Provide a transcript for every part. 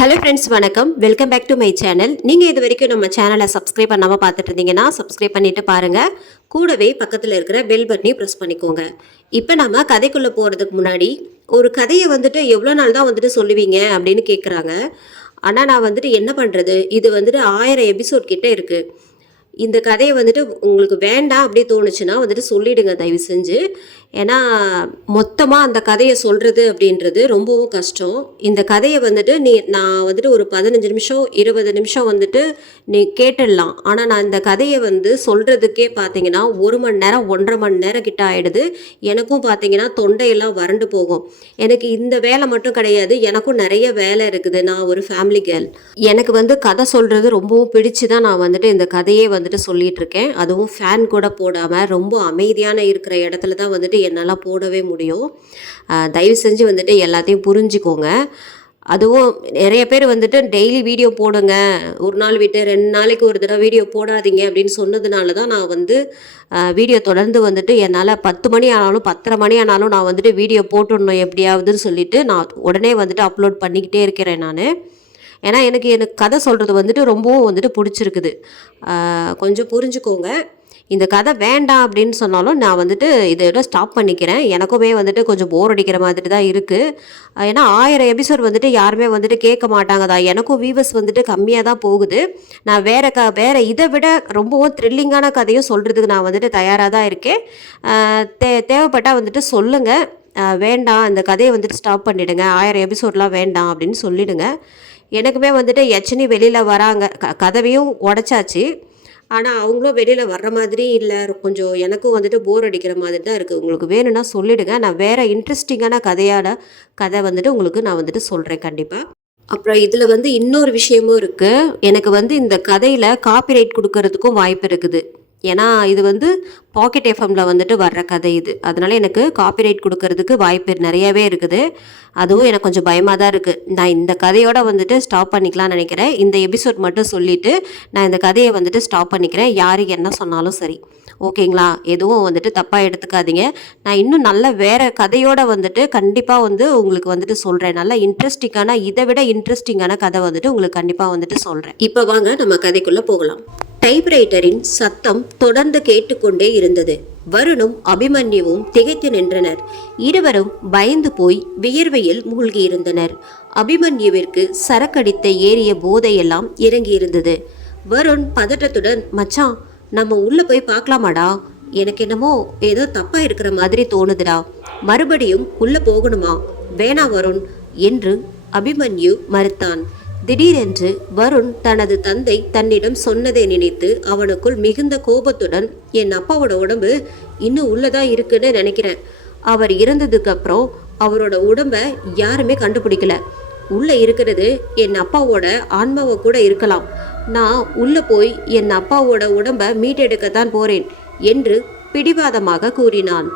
Hello friends, வணக்கம். Welcome back to my channel. நீங்கள் இது வரைக்கும் நம்ம சேனலை சப்ஸ்கிரைப் பண்ணாமல் பார்த்துட்டு இருந்தீங்கன்னா சப்ஸ்கிரைப் பண்ணிட்டு பாருங்கள். கூடவே பக்கத்தில் இருக்கிற பெல் பட்டனையும் ப்ரெஸ் பண்ணிக்கோங்க. இப்போ நம்ம கதைக்குள்ளே போகிறதுக்கு முன்னாடி ஒரு கதையை எவ்வளோ நாள் தான் சொல்லுவீங்க அப்படின்னு கேட்குறாங்க. ஆனால் நான் என்ன பண்ணுறது, இது 1000 எபிசோட் கிட்டே இருக்குது. இந்த கதையை உங்களுக்கு வேண்டாம் அப்படி தோணுச்சுன்னா சொல்லிடுங்க தயவு செஞ்சு. ஏன்னா மொத்தமாக அந்த கதையை சொல்கிறது அப்படின்றது ரொம்பவும் கஷ்டம். இந்த கதையை நான் ஒரு 15 நிமிஷம் 20 நிமிஷம் நீ கேட்டுடலாம். ஆனால் நான் இந்த கதையை சொல்கிறதுக்கே பார்த்தீங்கன்னா 1 மணி நேரம் 1.5 மணி நேரம் கிட்ட ஆகிடுது. எனக்கும் பார்த்தீங்கன்னா தொண்டையெல்லாம் வறண்டு போகும். எனக்கு இந்த வேலை மட்டும் கிடையாது, எனக்கும் நிறைய வேலை இருக்குது. நான் ஒரு ஃபேமிலி கேர்ள். எனக்கு கதை சொல்கிறது ரொம்பவும் பிடிச்சி தான் நான் இந்த கதையே சொல்லிட்டு இருக்கேன். அதுவும் ஃபேன் கூட போடாமல் ரொம்ப அமைதியான இருக்கிற இடத்துல தான் என்னால் போடவே முடியும். தயவு செஞ்சு எல்லாத்தையும் புரிஞ்சுக்கோங்க. அதுவும் நிறைய பேர் டெய்லி வீடியோ போடுங்க, ஒரு நாள் விட்டு 2 நாளைக்கு ஒரு தடவை வீடியோ போடாதீங்க அப்படின்னு சொன்னதுனால தான் நான் வீடியோ தொடர்ந்து என்னால் 10 மணி ஆனாலும் 10:30 மணி ஆனாலும் நான் வீடியோ போட்டுடணும் எப்படியாவதுன்னு சொல்லிட்டு நான் உடனே அப்லோட் பண்ணிக்கிட்டே இருக்கிறேன் நான். ஏன்னா எனக்கு கதை சொல்கிறது ரொம்பவும் பிடிச்சிருக்குது. கொஞ்சம் புரிஞ்சுக்கோங்க. இந்த கதை வேண்டாம் அப்படின்னு சொன்னாலும் நான் இதோட ஸ்டாப் பண்ணிக்கிறேன். எனக்குமே கொஞ்சம் போர் அடிக்கிற மாதிரி தான் இருக்குது. ஏன்னா 1000 எபிசோட் யாருமே கேட்க மாட்டாங்க தான். எனக்கும் வியூவர்ஸ் கம்மியாக தான் போகுது. நான் வேறு இதை விட ரொம்பவும் த்ரில்லிங்கான கதையும் சொல்கிறதுக்கு நான் தயாராக தான் இருக்கேன். தேவைப்பட்டால் சொல்லுங்கள். வேண்டாம் இந்த கதையை ஸ்டாப் பண்ணிவிடுங்க, 1000 எபிசோட்லாம் வேண்டாம் அப்படின்னு சொல்லிவிடுங்க. எனக்குமே யட்சினி வெளியில் வராங்க, கதவையும் உடச்சாச்சு. ஆனால் அவங்களும் வெளியில் வர்ற மாதிரி இல்லை. கொஞ்சம் எனக்கும் போர் அடிக்கிற மாதிரி தான் இருக்குது. உங்களுக்கு வேணும்னா சொல்லிவிடுங்க. நான் வேறு இன்ட்ரெஸ்டிங்கான கதை உங்களுக்கு நான் சொல்கிறேன் கண்டிப்பாக. அப்புறம் இதில் இன்னொரு விஷயமும் இருக்குது. எனக்கு இந்த கதையில் காப்பிரைட் கொடுக்கறதுக்கும் வாய்ப்பு இருக்குது. ஏன்னா இது பாக்கெட் எஃப்எம்மில் வர்ற கதை இது. அதனால் எனக்கு காப்பிரைட் கொடுக்கறதுக்கு வாய்ப்பு நிறையவே இருக்குது. அதுவும் எனக்கு கொஞ்சம் பயமாக தான் இருக்குது. நான் இந்த கதையோடு ஸ்டாப் பண்ணிக்கலாம்னு நினைக்கிறேன். இந்த எபிசோட் மட்டும் சொல்லிவிட்டு நான் இந்த கதையை ஸ்டாப் பண்ணிக்கிறேன். யாருக்கு என்ன சொன்னாலும் சரி, ஓகேங்களா? எதுவும் தப்பாக எடுத்துக்காதீங்க. நான் இன்னும் நல்ல வேறு கதையோடு கண்டிப்பாக உங்களுக்கு சொல்கிறேன். நல்ல இன்ட்ரெஸ்டிங்கான, இதை விட இன்ட்ரெஸ்டிங்கான கதை உங்களுக்கு கண்டிப்பாக சொல்கிறேன். இப்போ வாங்க நம்ம கதைக்குள்ளே போகலாம். டைப்ரைட்டரின் சத்தம் தொடர்ந்து கேட்டுக்கொண்டே இருந்தது. வருணும் அபிமன்யுவும் திகைத்து நின்றனர். இருவரும் பயந்து போய் வியர்வையில் மூழ்கியிருந்தனர். அபிமன்யுவிற்கு சரக்கடித்த ஏறிய போதையெல்லாம் இறங்கியிருந்தது. வருண் பதட்டத்துடன், மச்சான் நம்ம உள்ள போய் பார்க்கலாமாடா? எனக்கு என்னமோ ஏதோ தப்பா இருக்கிற மாதிரி தோணுதுடா. மறுபடியும் உள்ள போகணுமா? வேணா வருண் என்று அபிமன்யு மறுத்தான். திடீரென்று வருண் தனது தந்தை தன்னிடம் சொன்னதை நினைத்து அவனுக்குள் மிகுந்த கோபத்துடன், என் அப்பாவோட உடம்பு இன்னும் உள்ளதா இருக்குன்னு நினைக்கிறேன். அவர் இறந்ததுக்கு அப்புறம் அவரோட உடம்ப யாருமே கண்டுபிடிக்கல. உள்ள இருக்கிறது என் அப்பாவோட ஆன்மாவை கூட இருக்கலாம். நான் உள்ள போய் என் அப்பாவோட உடம்ப மீட்டெடுக்கத்தான் போறேன் என்று பிடிவாதமாக கூறினான்.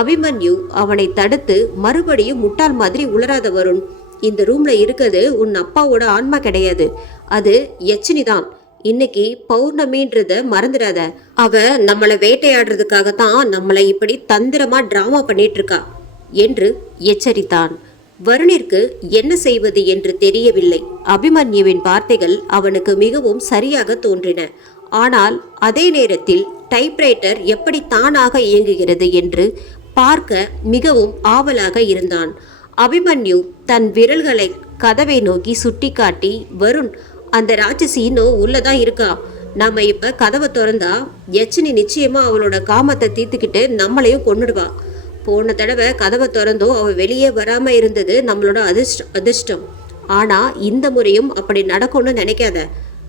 அபிமன்யு அவனை தடுத்து, மறுபடியும் முட்டாள் மாதிரி உளராத வருண். இந்த ரூம்ல இருக்கிறது உன் அப்பாவோட ஆன்மா கிடையாது, அது யட்சினி தான். இன்னைக்கு பௌர்ணமின்றத மறந்துடாத. அவ நம்மளை வேட்டையாடுறதுக்காகத்தான் நம்மளை இப்படி தந்திரமா டிராமா பண்ணிட்டு இருக்கா என்று எச்சரித்தான். வருணிற்கு என்ன செய்வது என்று தெரியவில்லை. அபிமன்யுவின் வார்த்தைகள் அவனுக்கு மிகவும் சரியாக தோன்றின. ஆனால் அதே நேரத்தில் டைப்ரைட்டர் எப்படி தானாக இயங்குகிறது என்று பார்க்க மிகவும் ஆவலாக இருந்தான். அபிமன்யு தன் விரல்களை கதவை நோக்கி சுட்டி காட்டி, வருண் அந்த ராட்சசி இன்னும் உள்ளதான் இருக்கா. நம்ம இப்ப கதவை திறந்தா யட்சினி நிச்சயமா அவளோட காமத்தை தீர்த்துக்கிட்டு நம்மளையும் கொன்னுடுவா. போன தடவை கதவை திறந்தோ அவ வெளியே வராம இருந்தது நம்மளோட அதிர்ஷ்டம். ஆனா இந்த முறையும் அப்படி நடக்கும்னு நினைக்காத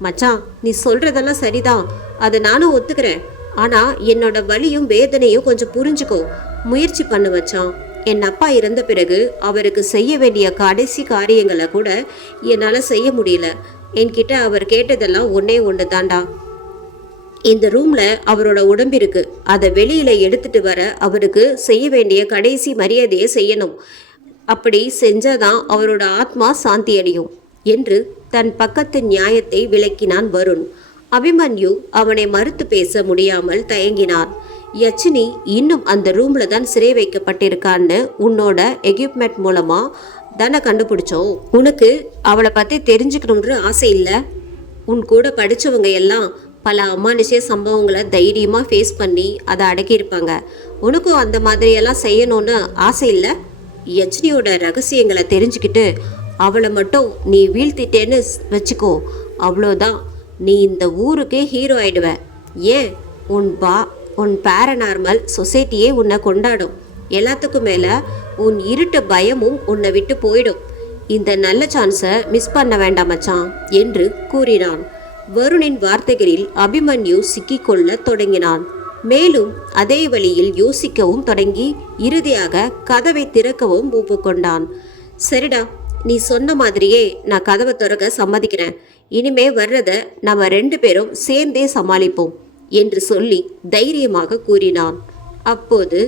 மச்சான். நீ சொல்றதெல்லாம் சரிதான், அதை நானும் ஒத்துக்கிறேன். ஆனா என்னோட வலியும் வேதனையும் கொஞ்சம் புரிஞ்சுக்கோ. முயற்சி பண்ணு மச்சான். என் அப்பா இறந்த பிறகு அவருக்கு செய்ய வேண்டிய கடைசி காரியங்களை கூட என்னால் செய்ய முடியல. என்கிட்ட அவர் கேட்டதெல்லாம் ஒன்று தாண்டா. இந்த ரூம்ல அவரோட உடம்பு இருக்கு, அதை வெளியில எடுத்துட்டு வர அவருக்கு செய்ய வேண்டிய கடைசி மரியாதையை செய்யணும். அப்படி செஞ்சாதான் அவரோட ஆத்மா சாந்தி அடையும் என்று தன் பக்கத்து நியாயத்தை விளக்கினான் வருண். அபிமன்யு அவனை மறுத்து பேச முடியாமல் தயங்கினான். யட்சினி இன்னும் அந்த ரூம்ல தான் சிறை வைக்கப்பட்டிருக்கான்னு உன்னோட எக்யூப்மெண்ட் மூலமா தானே கண்டுபிடிச்சோம். உனக்கு அவளை பற்றி தெரிஞ்சுக்கணுன்ற ஆசை இல்லை? உன் கூட படித்தவங்க எல்லாம் பல அமானுஷ்ய சம்பவங்களை தைரியமாக ஃபேஸ் பண்ணி அதை அடக்கியிருப்பாங்க. உனக்கும் அந்த மாதிரியெல்லாம் செய்யணும்னு ஆசை இல்லை? யட்சினியோட ரகசியங்களை தெரிஞ்சுக்கிட்டு அவளை மட்டும் நீ வீழ்த்திட்டேன்னு வச்சுக்கோ, அவ்வளோதான், நீ இந்த ஊருக்கே ஹீரோ ஆயிடுவ. ஏன், உன் பேரநார்மல் சொசைட்டியே உன்னை கொண்டாடும். எல்லாத்துக்கும் மேலே உன் இருட்டு பயமும் உன்னை விட்டு போயிடும். இந்த நல்ல சான்ஸை மிஸ் பண்ண வேண்டாம் மச்சான் என்று கூறினான். வருணின் வார்த்தைகளில் அபிமன்யு சிக்கிக்கொள்ள தொடங்கினான். மேலும் அதே வழியில் யோசிக்கவும் தொடங்கி இறுதியாக கதவை திறக்கவும் ஒப்புக்கொண்டான். சரிடா, நீ சொன்ன மாதிரியே நான் கதவை திறக்க சம்மதிக்கிறேன். இனிமே வர்றத நம்ம 2 பேரும் சேர்ந்தே சமாளிப்போம் என்று சொல்லி தைரியமாக கூறினான். அப்போது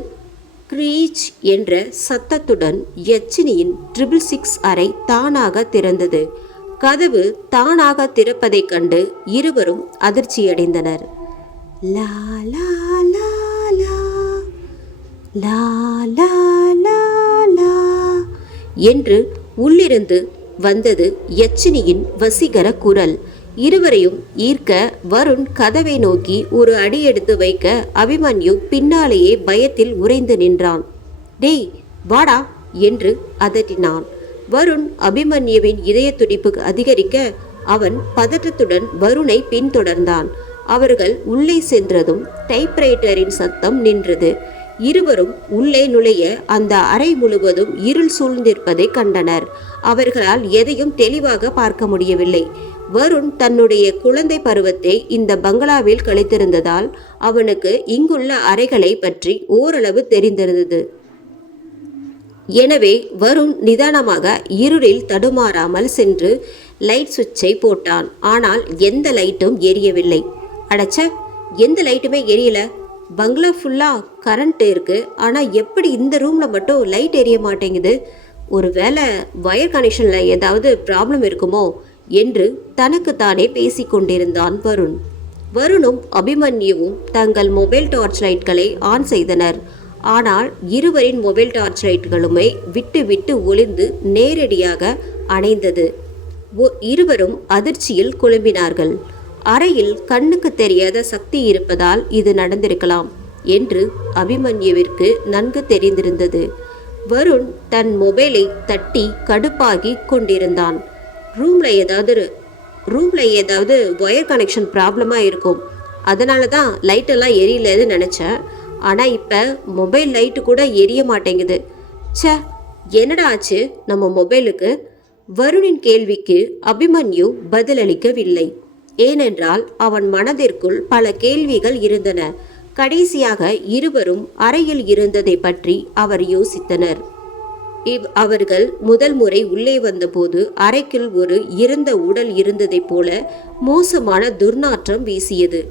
கிரீச் என்ற சத்தத்துடன் யட்சினியின் 666 அறை தானாக திறந்தது. கதவு தானாக திறப்பதைக் கண்டு இருவரும் அதிர்ச்சியடைந்தனர். லா லா லா லா லா லா லா லா என்று உள்ளிருந்து வந்தது யட்சினியின் வசீகர குரல். இருவரையும் ஈர்க்க வருண் கதவை நோக்கி ஒரு அடி எடுத்து வைக்க அபிமன்யு பின்னாலேயே பயத்தில் உறைந்து நின்றான். டேய் வாடா என்று அதட்டினான். வருண் அபிமன்யுவின் இதய துடிப்பு அதிகரிக்க அவன் பதற்றத்துடன் வருணை பின்தொடர்ந்தான். அவர்கள் உள்ளே சென்றதும் டைப்ரைட்டரின் சத்தம் நின்றது. இருவரும் உள்ளே நுழைய அந்த அறை முழுவதும் இருள் சூழ்ந்திருப்பதை கண்டனர். அவர்களால் எதையும் தெளிவாக பார்க்க முடியவில்லை. வருண் தன்னுடைய குழந்தை பருவத்தை இந்த பங்களாவில் கழித்திருந்ததால் அவனுக்கு இங்குள்ள அறைகளை பற்றி ஓரளவு தெரிந்திருந்தது. எனவே வருண் நிதானமாக இருளில் தடுமாறாமல் சென்று லைட் சுவிட்சை போட்டான். ஆனால் எந்த லைட்டும் எரியவில்லை. அடச்ச, எந்த லைட்டுமே எரியல. பங்களா ஃபுல்லாக கரண்ட் இருக்கு, ஆனால் எப்படி இந்த ரூமில் மட்டும் லைட் எரிய மாட்டேங்குது? ஒருவேளை வயர் கனெக்ஷனில் ஏதாவது ப்ராப்ளம் இருக்குமோ என்று தனக்குத்தானே பேசி கொண்டிருந்தான் வருண். வருணும் அபிமன்யுவும் தங்கள் மொபைல் டார்ச் லைட்களை ஆன் செய்தனர். ஆனால் இருவரின் மொபைல் டார்ச் லைட்களுமே விட்டு விட்டு ஒளிர்ந்து நேரடியாக அணைந்தது. இருவரும் அதிர்ச்சியில் குழம்பினார்கள். அறையில் கண்ணுக்கு தெரியாத சக்தி இருப்பதால் இது நடந்திருக்கலாம் என்று அபிமன்யுவிற்கு நன்கு தெரிந்திருந்தது. வருண் தன் மொபைலை தட்டி கடுப்பாகி கொண்டிருந்தான். ரூம்ல ஏதாவது ஒயர் கனெக்ஷன் ப்ராப்ளமாக இருக்கும், அதனால தான் லைட்டெல்லாம் எரியலன்னு நினச்சேன். ஆனால் இப்போ மொபைல் லைட்டு கூட எரிய மாட்டேங்குது. ச்சே, என்னடா ஆச்சு நம்ம மொபைலுக்கு? வருணின் கேள்விக்கு அபிமன்யு பதிலளிக்கவில்லை. ஏனென்றால் அவன் மனதிற்குள் பல கேள்விகள் இருந்தன. கடைசியாக இருவரும் அறையில் இருந்ததை பற்றி அவர் யோசித்தனர். அவர்கள் முதல் முறை உள்ளே வந்தபோது அறைக்குள் ஒரு இறந்த உடல் இருந்ததைப் போல மோசமான துர்நாற்றம் வீசியது.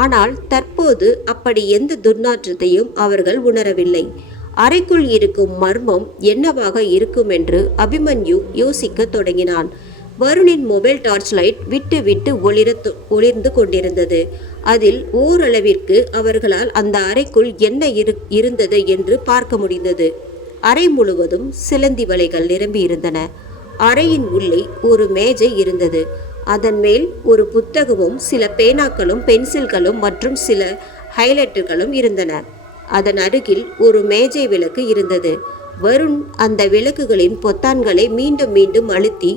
ஆனால் தற்போது அப்படி எந்த துர்நாற்றத்தையும் அவர்கள் உணரவில்லை. அறைக்குள் இருக்கும் மர்மம் என்னவாக இருக்கும் என்று அபிமன்யு யோசிக்க தொடங்கினான். வருணின் மொபைல் டார்ச் லைட் விட்டு விட்டு ஒளிர்ந்து கொண்டிருந்தது. அதில் ஓரளவிற்கு அவர்களால் அந்த அறைக்குள் என்ன இருந்தது என்று பார்க்க முடிந்தது. அறை முழுவதும் சிலந்தி வலைகள் நிரம்பி இருந்தன. அறையின் உள்ளே ஒரு மேஜை இருந்தது. அதன் மேல் ஒரு புத்தகமும் சில பேனாக்களும் பென்சில்களும் மற்றும் சில ஹைலைட்டர்களும் இருந்தன. அதன் அருகில் ஒரு மேஜை விளக்கு இருந்தது. வருண் அந்த விளக்குகளின் பொத்தான்களை மீண்டும் மீண்டும் அழுத்தி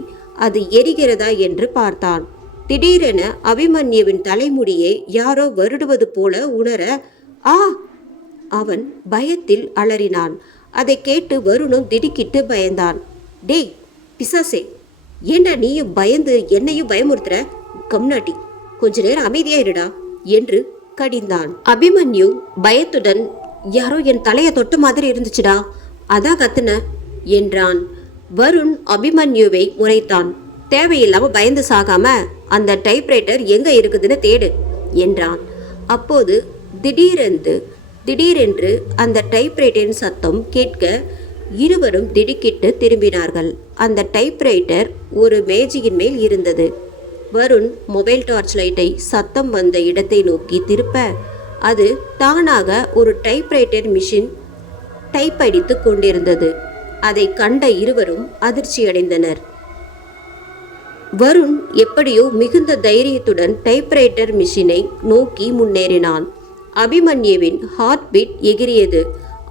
அது எரிகிறதா என்று பார்த்தான். திடீரென அபிமன்யுவின் தலைமுடியை யாரோ வருடுவது போல உணர ஆ அவன் பயத்தில் அலறினான். அதை கேட்டு வருணும் திடுக்கிட்டு பயந்தான். டேய் பிசாசே, ஏண்டா நீயும் பயந்து என்னையும் பயமுறுத்துற? கம்னாட்டி, கொஞ்ச நேரம் அமைதியா இருடா என்று கடிந்தான். அபிமன்யு பயத்துடன் யாரோ என் தலையை தொட்ட மாதிரி இருந்துச்சுடா, அதான் கத்துன என்றான். வருண் அபிமன்யுவை முறைத்தான். தேவையில்லாம பயந்து சாகாம அந்த டைப்ரைட்டர் எங்க இருக்குதுன்னு தேடு என்றான். அப்போது திடீரென்று அந்த டைப்ரைட்டரின் சத்தம் கேட்க இருவரும் திடுக்கிட்டு திரும்பினார்கள். அந்த டைப்ரைட்டர் ஒரு மேஜையின் மேல் இருந்தது. வருண் மொபைல் டார்ச் லைட்டை சத்தம் வந்த இடத்தை நோக்கி திருப்ப அது தானாக ஒரு டைப்ரைட்டர் மிஷின் டைப் அடித்து கொண்டிருந்தது. அதை கண்ட இருவரும் அதிர்ச்சியடைந்தனர். வருண் எப்படியோ மிகுந்த தைரியத்துடன் டைப்ரைட்டர் மிஷினை நோக்கி முன்னேறினான். அபிமன்யுவின் ஹார்ட் பீட் எகிரியது.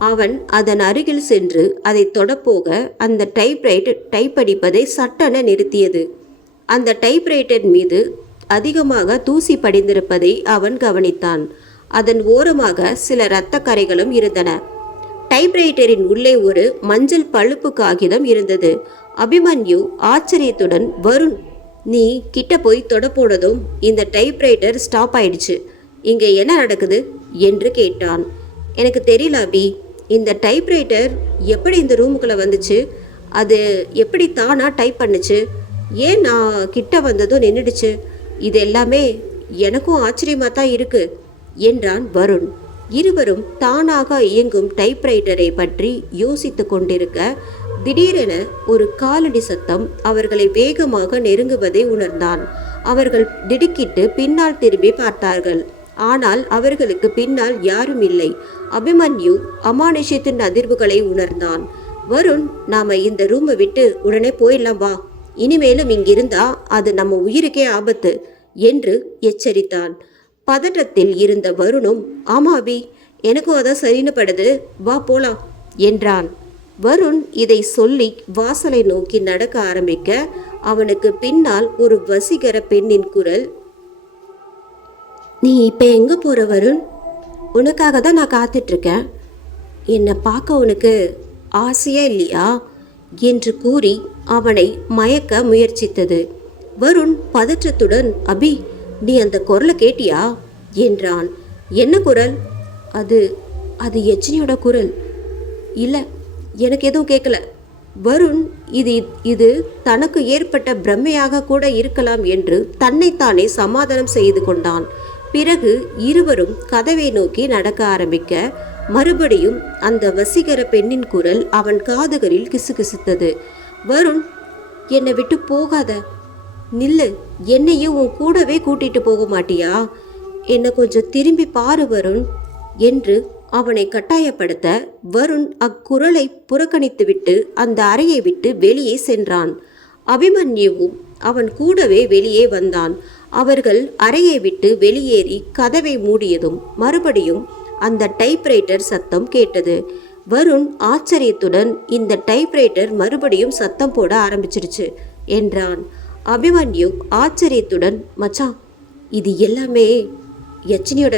அவன் அதன் அருகில் சென்று அதை தொடப்போக அந்த டைப் அடிப்பதை சட்டென நிறுத்தியது. அந்த டைப்ரைட்டர் மீது அதிகமாக தூசி படிந்திருப்பதை அவன் கவனித்தான். அதன் ஓரமாக சில இரத்த கரைகளும் இருந்தன. டைப்ரைட்டரின் உள்ளே ஒரு மஞ்சள் பழுப்பு காகிதம் இருந்தது. அபிமன்யு ஆச்சரியத்துடன், வருண், நீ கிட்ட போய் தொடப்போனதும் இந்த டைப்ரைட்டர் ஸ்டாப் ஆயிடுச்சு. இங்கே என்ன நடக்குது என்று கேட்டான். எனக்கு தெரியல அபி, இந்த டைப்ரைட்டர் எப்படி இந்த ரூமுக்குள்ளே வந்துச்சு? அது எப்படி தானா டைப் பண்ணுச்சு? ஏன் நான் கிட்ட வந்ததும் நின்றுடுச்சு? இது எல்லாமே எனக்கும் ஆச்சரியமாக தான் இருக்கு என்றான் வருண். இருவரும் தானாக இயங்கும் டைப்ரைட்டரை பற்றி யோசித்து கொண்டிருக்க திடீரென ஒரு காலடி சத்தம் அவர்களை வேகமாக நெருங்குவதை உணர்ந்தான். அவர்கள் திடுக்கிட்டு பின்னால் திரும்பி பார்த்தார்கள். ஆனால் அவர்களுக்கு பின்னால் யாரும் இல்லை. அபிமன்யு அமானுஷ்யத்தின் அதிர்வுகளை உணர்ந்தான். வருண், நாம இந்த ரூமை விட்டு உடனே போயிடலாம் வா, இனிமேலும் இங்கிருந்தா அது நம்ம உயிருக்கே ஆபத்து என்று எச்சரித்தான். பதட்டத்தில் இருந்த வருணும், ஆமா அபி, எனக்கும் அதான் சரின்னு படுது, வா போலாம் என்றான். வருண் இதை சொல்லி வாசலை நோக்கி நடக்க ஆரம்பிக்க அவனுக்கு பின்னால் ஒரு வசீகர பெண்ணின் குரல், நீ இப்போ எங்கே போகிற வருண்? உனக்காக தான் நான் காத்துட்ருக்கேன். என்னை பார்க்க உனக்கு ஆசையா இல்லையா என்று கூறி அவனை மயக்க முயற்சித்தது. வருண் பதற்றத்துடன், அபி, நீ அந்த குரலை கேட்டியா என்றான். என்ன குரல்? அது அது யச்சினியோட குரல். இல்லை, எனக்கு எதுவும் கேட்கல. வருண் இது தனக்கு ஏற்பட்ட பிரம்மையாக கூட இருக்கலாம் என்று தன்னைத்தானே சமாதானம் செய்து கொண்டான். பிறகு இருவரும் கதவை நோக்கி நடக்க ஆரம்பிக்க மறுபடியும் அந்த வசீகர பெண்ணின் குரல் அவன் காதுகளில் கிசுகிசுத்தது. வருண், என்னை விட்டு போகாத, நில்லு, என்னையும் உன் கூடவே கூட்டிட்டு போக மாட்டியா? என்னை கொஞ்சம் திரும்பி பாரு வருண் என்று அவனை கட்டாயப்படுத்த வருண் அக்குரலை புறக்கணித்துவிட்டு அந்த அறையை விட்டு வெளியே சென்றான். அபிமன்யுவும் அவன் கூடவே வெளியே வந்தான். அவர்கள் அறையை விட்டு வெளியேறி கதவை மூடியதும் மறுபடியும் அந்த டைப்ரைட்டர் சத்தம் கேட்டது. வருண் ஆச்சரியத்துடன், இந்த டைப்ரைட்டர் மறுபடியும் சத்தம் போட ஆரம்பிச்சிருச்சு என்றான். அபிமன்யு ஆச்சரியத்துடன், மச்சான், இது எல்லாமே யச்சினியோட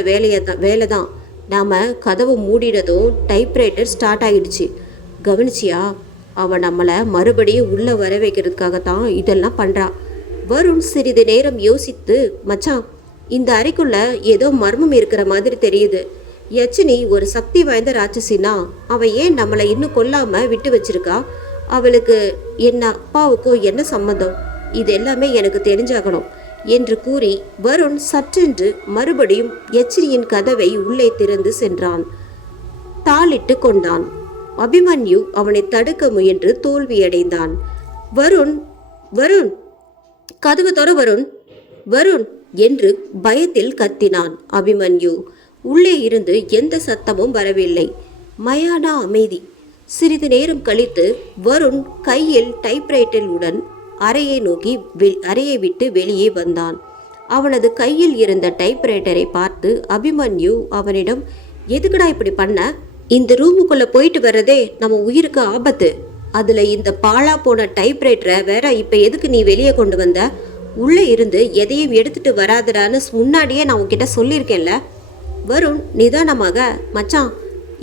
வேலை தான். நாம் கதவை மூடினதும் டைப்ரைட்டர் ஸ்டார்ட் ஆகிடுச்சு. கவனிச்சியா? அவன் நம்மளை மறுபடியும் உள்ளே வர வைக்கிறதுக்காகத்தான் இதெல்லாம் பண்ணுறான். வருண் சிறிது நேரம் யோசித்து, மச்சான், இந்த அறைக்குள்ள ஏதோ மர்மம் இருக்கிற மாதிரி தெரியுது. யச்சினி ஒரு சக்தி வாய்ந்த ராட்சசினா அவள் ஏன் நம்மளை இன்னும் கொல்லாம விட்டு வச்சிருக்கா? அவளுக்கு என்ன அப்பாவுக்கும் என்ன சம்மந்தம்? இது எல்லாமே எனக்கு தெரிஞ்சாகணும் என்று கூறி வருண் சற்றென்று மறுபடியும் யச்சினியின் கதவை உள்ளே திறந்து சென்றான். தாளிட்டு கொண்டான். அபிமன்யு அவனை தடுக்க முயன்று தோல்வியடைந்தான். வருண், வருண், கதவு தொற வருண், வருண் என்று பயத்தில் கத்தினான் அபிமன்யு. உள்ளே இருந்து எந்த சத்தமும் வரவில்லை. மயான அமைதி. சிறிது நேரம் கழித்து வருண் கையில் டைப்ரைட்டருடன் அறையை விட்டு வெளியே வந்தான். அவனது கையில் இருந்த டைப்ரைட்டரை பார்த்து அபிமன்யு அவனிடம், எதுக்குடா இப்படி பண்ண? இந்த ரூமுக்குள்ள போயிட்டு வர்றதே நம்ம உயிருக்கு ஆபத்து. அதுல இந்த பாழா போன டைப்ரைட்டரை வேற இப்ப எதுக்கு நீ வெளியே கொண்டு வந்த? உள்ளே இருந்து எதையும் எடுத்துட்டு வராதடான்னு முன்னாடியே நான் உன்கிட்ட சொல்லியிருக்கேன்ல. வருண் நிதானமாக, மச்சான்,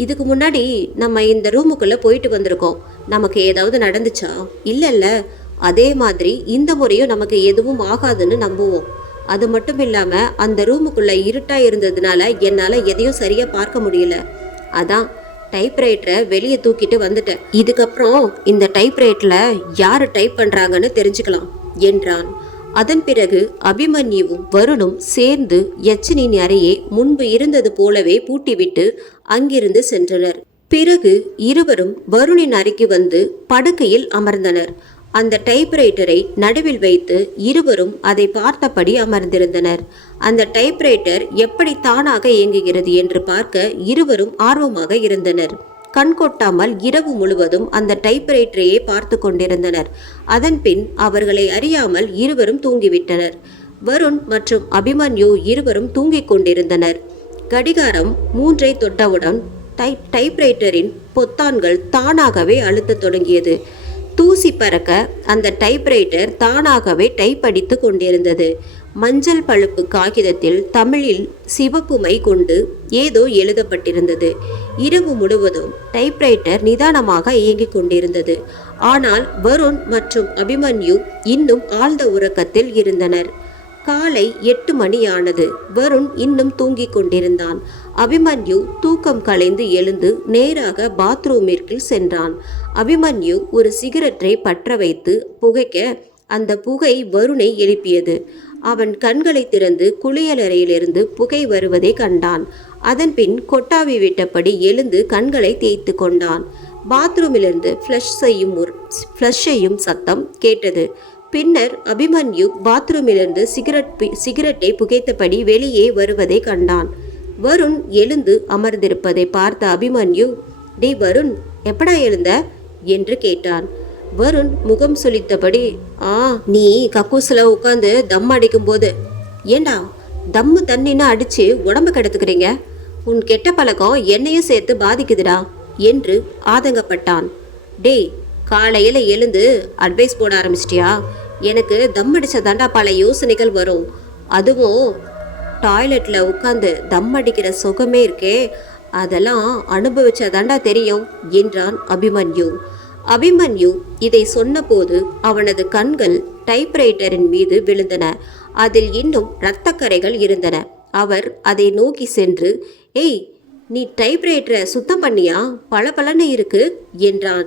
இதுக்கு முன்னாடி நம்ம இந்த ரூமுக்குள்ள போயிட்டு வந்திருக்கோம். நமக்கு ஏதாவது நடந்துச்சா? இல்லைல்ல. அதே மாதிரி இந்த முறையும் நமக்கு எதுவும் ஆகாதுன்னு நம்புவோம். அது மட்டும் இல்லாமல் அந்த ரூமுக்குள்ள இருட்டாக இருந்ததுனால என்னால் எதையும் சரியாக பார்க்க முடியல. அதான் டைப்ரைட்டரை வெளியே தூக்கிட்டு வந்துட்டேன். இதுக்கப்புறம் இந்த டைப்ரைட்டில் யார் டைப் பண்ணுறாங்கன்னு தெரிஞ்சுக்கலாம் என்றான். அதன் பிறகு அபிமன்யுவும் வருணும் சேர்ந்து யச்சினின் அறையை முன்பு இருந்தது போலவே பூட்டிவிட்டு அங்கிருந்து சென்றனர். பிறகு இருவரும் வருணின் அறைக்கு வந்து படுக்கையில் அமர்ந்தனர். அந்த டைப்ரைட்டரை நடுவில் வைத்து இருவரும் அதை பார்த்தபடி அமர்ந்திருந்தனர். அந்த டைப்ரைட்டர் எப்படி தானாக இயங்குகிறது என்று பார்க்க இருவரும் ஆர்வமாக இருந்தனர். கண்கொட்டாமல் இரவு முழுவதும் அந்த டைப்ரைட்டரையே பார்த்து கொண்டிருந்தனர். அதன் பின் அவர்களை அறியாமல் இருவரும் தூங்கிவிட்டனர். வருண் மற்றும் அபிமன்யு இருவரும் தூங்கிக் கொண்டிருந்தனர். கடிகாரம் 3ஐ தொட்டவுடன் டைப்ரைட்டரின் பொத்தான்கள் தானாகவே அழுத்தத் தொடங்கியது. தூசி பறக்க அந்த டைப்ரைட்டர் தானாகவே டைப் அடித்து கொண்டிருந்தது. மஞ்சள் பழுப்பு காகிதத்தில் தமிழில் சிவப்பு மை கொண்டு ஏதோ எழுதப்பட்டிருந்தது. இரவு முழுவதும் டைப்ரைட்டர் நிதானமாக இயங்கிக் கொண்டிருந்தது. ஆனால் வருண் மற்றும் அபிமன்யு இன்னும் ஆழ்ந்த உறக்கத்தில் இருந்தனர். காலை 8 மணி ஆனது. வருண் இன்னும் தூங்கிக் கொண்டிருந்தான். அபிமன்யு தூக்கம் கலைந்து எழுந்து நேராக பாத்ரூமிற்கு சென்றான். அபிமன்யு ஒரு சிகரெட்டை பற்ற வைத்து புகைக்க அந்த புகை வருணை எழுப்பியது. அவன் கண்களை திறந்து குளியலறையிலிருந்து புகை வருவதை கண்டான். அதன் பின் கொட்டாவி விட்டபடி எழுந்து கண்களை தேய்த்து கொண்டான். பாத்ரூமிலிருந்து ஃப்ளஷ் செய்யும் சத்தம் கேட்டது. பின்னர் அபிமன்யு பாத்ரூமிலிருந்து சிகரெட்டை புகைத்தபடி வெளியே வருவதை கண்டான். வருண் எழுந்து அமர்ந்திருப்பதை பார்த்த அபிமன்யு, "டே வருண், எப்படா எழுந்த?" என்று கேட்டான். வருண் முகம் சுளித்தபடி, நீ கக்கூசில் உட்காந்து தம் அடிக்கும் போது." "ஏண்டா தம்மு தண்ணின்னு அடிச்சு உடம்பு கெடுத்துக்கிறீங்க? உன் கெட்ட பழக்கம் என்னையும் சேர்த்து பாதிக்குதுடா" என்று ஆதங்கப்பட்டான். "டேய், காலையில் எழுந்து அட்வைஸ் போட ஆரம்பிச்சிட்டியா? எனக்கு தம் அடிச்சதாண்டா பல யோசனைகள் வரும். அதுவும் டாய்லெட்டில் உட்காந்து தம் அடிக்கிற சுகமே இருக்கே, அதெல்லாம் அனுபவிச்சதாண்டா தெரியும்" என்றான் அபிமன்யு. அபிமன்யு இதை சொன்னபோது அவனது கண்கள் டைப்ரைட்டரின் மீது விழுந்தன. அதில் இன்னும் இரத்தக்கரைகள் இருந்தன. அவர் அதை நோக்கி சென்று, "ஏய், நீ டைப்ரைட்டரை சுத்தம் பண்ணியா? பளபளன்னு இருக்கு" என்றான்.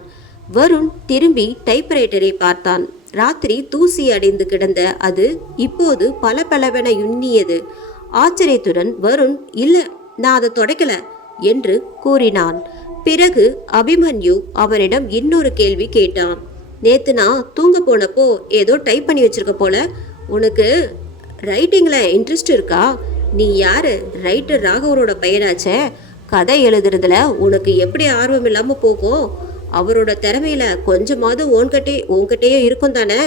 வருண் திரும்பி டைப்ரைட்டரை பார்த்தான். ராத்திரி தூசி அடைந்து கிடந்த அது இப்போது பளபளவென எண்ணியது. ஆச்சரியத்துடன் வருண், "இல்லை, நான் அதை தொடக்கல" என்று கூறினான். பிறகு அபிமன்யு அவனிடம் இன்னொரு கேள்வி கேட்டான். "நேத்து நான் தூங்க போனப்போ ஏதோ டைப் பண்ணி வச்சிருக்க போல. உனக்கு ரைட்டிங்கில் இன்ட்ரெஸ்ட் இருக்கா? நீ யாரு? ரைட்டர் ராகவரோட பையனாச்சே. கதை எழுதுறதுல உனக்கு எப்படி ஆர்வம் இல்லாமல் போகும்? அவரோட திறமையில கொஞ்சமாவது உன்கிட்டயே இருக்கும் தானே"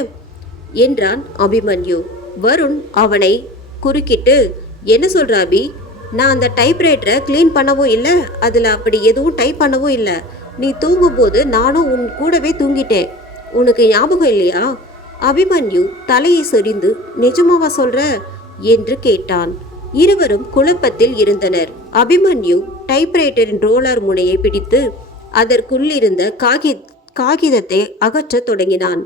என்றான் அபிமன்யு. வருண் அவனை குறுக்கிட்டு, "என்ன சொல்ற அபி? நான் அந்த டைப்ரைட்டரை க்ளீன் பண்ணவும் இல்லை, அதில் அப்படி எதுவும் டைப் பண்ணவும் இல்லை. நீ தூங்கும்போது நானும் உன் கூடவே தூங்கிட்டேன். உனக்கு ஞாபகம் இல்லையா?" அபிமன்யு தலையை சொரிந்து, "நிஜமாவா சொல்ற?" என்று கேட்டான். இருவரும் குழப்பத்தில் இருந்தனர். அபிமன்யு டைப்ரைட்டரின் ரோலர் முனையை பிடித்து அதற்குள்ளிருந்த காகிதத்தை அகற்றத் தொடங்கினான்.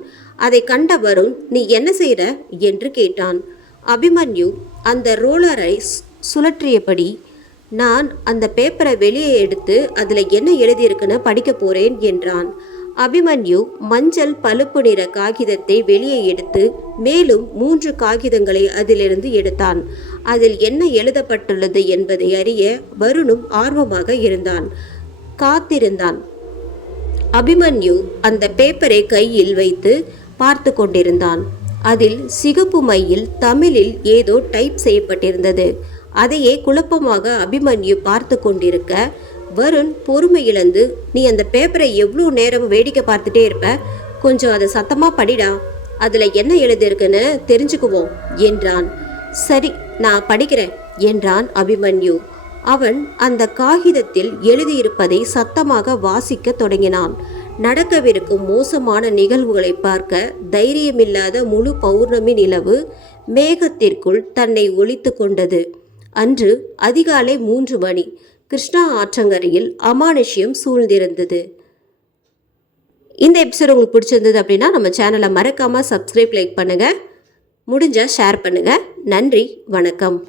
அதை கண்ட வருண், "நீ என்ன செய்கிற?" என்று கேட்டான். அபிமன்யு அந்த ரோலரை சுழற்றியபடி, "நான் அந்த பேப்பரை வெளியே எடுத்து அதில் என்ன எழுதியிருக்குன்னு படிக்க போறேன்" என்றான். அபிமன்யு மஞ்சள் பழுப்பு நிற காகிதத்தை வெளியே எடுத்து மேலும் 3 காகிதங்களை அதிலிருந்து எடுத்தான். அதில் என்ன எழுதப்பட்டுள்ளது என்பதை அறிய வருணும் ஆர்வமாக காத்திருந்தான். அபிமன்யு அந்த பேப்பரை கையில் வைத்து பார்த்து கொண்டிருந்தான். அதில் சிகப்பு மையில் தமிழில் ஏதோ டைப் செய்யப்பட்டிருந்தது. அதையே குழப்பமாக அபிமன்யு பார்த்து கொண்டிருக்க வருண் பொறுமை இழந்து, "நீ அந்த பேப்பரை எவ்வளோ நேரம் வேடிக்கை பார்த்துட்டே இருப்ப? கொஞ்சம் அதை சத்தமாக படிடா, அதில் என்ன எழுதியிருக்குன்னு தெரிஞ்சுக்குவோம்" என்றான். "சரி, நான் படிக்கிறேன்" என்றான் அபிமன்யு. அவன் அந்த காகிதத்தில் எழுதியிருப்பதை சத்தமாக வாசிக்க தொடங்கினான். நடக்கவிருக்கும் மோசமான நிகழ்வுகளை பார்க்க தைரியமில்லாத முழு பௌர்ணமி நிலவு மேகத்திற்குள் தன்னை ஒளித்து கொண்டது. அன்று அதிகாலை 3 மணி. கிருஷ்ணா ஆற்றங்கரையில் அமானுஷ்யம் சூழ்ந்திருந்தது. இந்த எபிசோட் உங்களுக்கு பிடிச்சிருந்தது அப்படின்னா நம்ம சேனலை மறக்காமல் சப்ஸ்கிரைப், லைக் பண்ணுங்கள். முடிஞ்சால் ஷேர் பண்ணுங்கள். நன்றி, வணக்கம்.